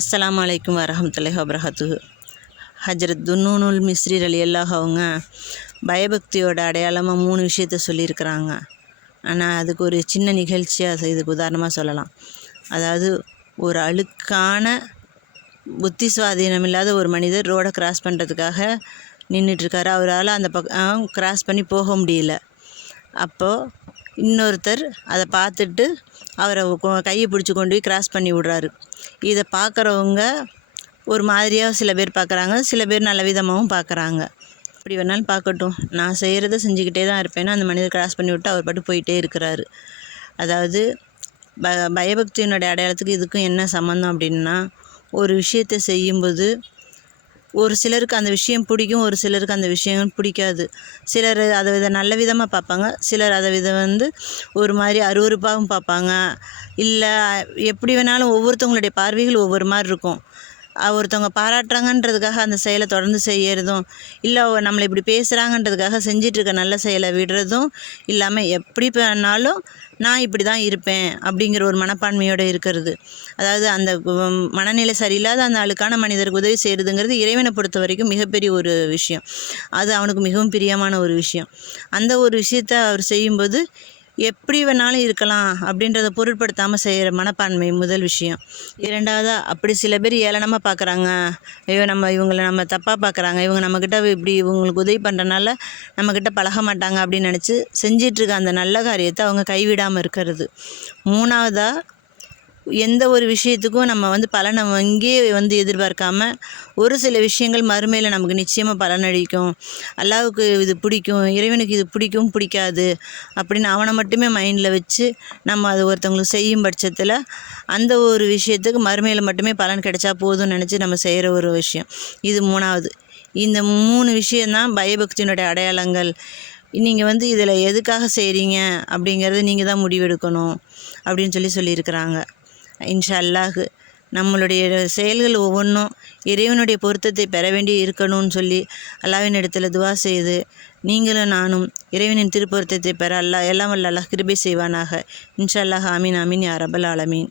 அஸ்லாம் வலைக்கம் வரஹமத்துல்லாஹி வபரகாத்து ஹஜரத் துன்னூனுல் மிஸ்ரி அலி அல்லாஹ் அவங்க பயபக்தியோட அடையாளமாக மூணு விஷயத்த சொல்லியிருக்கிறாங்க. ஆனால் அதுக்கு ஒரு சின்ன நிகழ்ச்சியாக இதுக்கு உதாரணமாக சொல்லலாம். அதாவது ஒரு அழுக்கான புத்தி சுவாதீனம் இல்லாத ஒரு மனிதர் ரோடை கிராஸ் பண்ணுறதுக்காக நின்றுட்டுருக்காரு அவரால் அந்த பக்கம் கிராஸ் பண்ணி போக முடியல. அப்போது இன்னொருத்தர் அதை பார்த்துட்டு அவரை கொ- கையை பிடிச்சி கொண்டு போய் கிராஸ் பண்ணி விடுறாரு. இதை பார்க்குறவங்க ஒரு மாதிரியாக சில பேர் பார்க்குறாங்க சில பேர் நல்ல விதமாகவும் பார்க்குறாங்க. எப்படி வேணாலும் பார்க்கட்டும். நான் செய்கிறத செஞ்சுக்கிட்டே தான் இருப்பேன்னு அந்த மனிதர் கிராஸ் பண்ணி விட்டு அவர் பாட்டு போயிட்டே இருக்கிறாரு. அதாவது ப பயபக்தியினுடைய அடையாளத்துக்கு இதுக்கும் என்ன சம்மந்தம் அப்படின்னா ஒரு விஷயத்தை செய்யும்போது ஒரு சிலருக்கு அந்த விஷயம் பிடிக்கும் ஒரு சிலருக்கு அந்த விஷயம் பிடிக்காது. சிலர் அதை வித நல்ல விதமாக பார்ப்பாங்க. சிலர் அதை வித வந்து ஒரு மாதிரி அருவருப்பாகவும் பார்ப்பாங்க. இல்லை எப்படி வேணாலும் ஒவ்வொருத்தவங்களுடைய பார்வைகள் ஒவ்வொரு மாதிரி இருக்கும். ஒருத்தவங்க பாராட்டுறாங்கன்றதுக்காக அந்த செயலை தொடர்ந்து செய்யறதும் இல்லை நம்மளை இப்படி பேசுகிறாங்கன்றதுக்காக செஞ்சிட்ருக்க நல்ல செயலை விடுறதும் இல்லாமல் எப்படி பண்ணாலும் நான் இப்படி தான் இருப்பேன் அப்படிங்கிற ஒரு மனப்பான்மையோடு இருக்கிறது. அதாவது அந்த மனநிலை சரியில்லாத அந்த ஆளுக்கான மனிதருக்கு உதவி செய்கிறதுங்கிறது இறைவனை பொறுத்த வரைக்கும் மிகப்பெரிய ஒரு விஷயம். அது அவனுக்கு மிகவும் பிரியமான ஒரு விஷயம். அந்த ஒரு விஷயத்தை அவர் செய்யும்போது எப்படி வேணாலும் இருக்கலாம் அப்படின்றத பொருட்படுத்தாமல் செய்கிற மனப்பான்மை முதல் விஷயம். இரண்டாவதா அப்படி சில பேர் ஏளனமாக பார்க்குறாங்க ஐயோ நம்ம இவங்களை நம்ம தப்பாக பார்க்குறாங்க இவங்க நம்மக்கிட்ட இப்படி இவங்களுக்கு உதவி பண்ணுறனால நம்மக்கிட்ட பழக மாட்டாங்க அப்படின்னு நினச்சி செஞ்சிட்ருக்க அந்த நல்ல காரியத்தை அவங்க கைவிடாமல் இருக்கிறது. மூணாவதாக எந்த ஒரு விஷயத்துக்கும் நம்ம வந்து பலனை அங்கேயே வந்து எதிர்பார்க்காம ஒரு சில விஷயங்கள் மறுமையில் நமக்கு நிச்சயமாக பலனளிக்கும் அல்லாவுக்கு இது பிடிக்கும் இறைவனுக்கு இது பிடிக்கும் பிடிக்காது அப்படின்னு அவனை மட்டுமே மைண்டில் வச்சு நம்ம அது ஒருத்தவங்களுக்கு செய்யும் பட்சத்தில் அந்த ஒரு விஷயத்துக்கு மறுமையில் மட்டுமே பலன் கிடைச்சா போதும்னு நினச்சி நம்ம செய்கிற ஒரு விஷயம். இது மூணாவது. இந்த மூணு விஷயந்தான் பயபக்தியினுடைய அடையாளங்கள். நீங்கள் வந்து இதில் எதுக்காக செய்கிறீங்க அப்படிங்கிறத நீங்கள் தான் முடிவெடுக்கணும் அப்படின்னு சொல்லி சொல்லியிருக்கிறாங்க. இன்ஷா அல்லாஹ். நம்மளுடைய செயல்கள் ஒவ்வொன்றும் இறைவனுடைய பொருத்தத்தை பெற வேண்டி இருக்கணும்னு சொல்லி அல்லாவின் இடத்துல துவா செய்து நீங்களும் நானும் இறைவனின் திருப்பொருத்தத்தை பெற அல்லாஹ் எல்லாம் வல்ல அல்லாஹ் கிருபை செய்வானாக. இன்ஷா அல்லாஹ் ஆமீன் ஆமீன் யாரபல் ஆலமீன்.